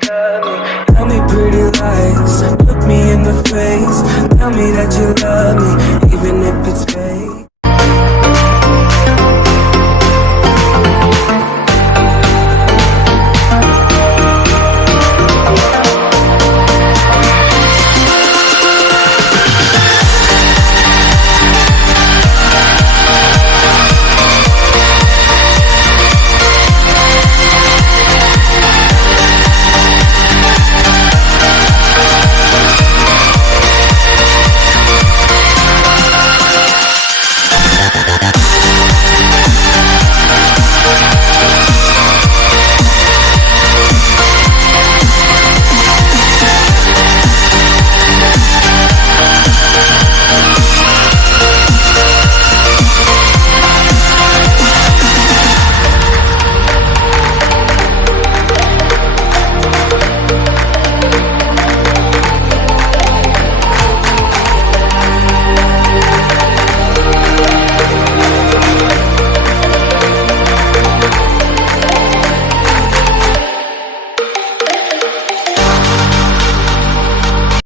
Tell me pretty lies, look me in the face. Tell me that you love me, even if it's fake.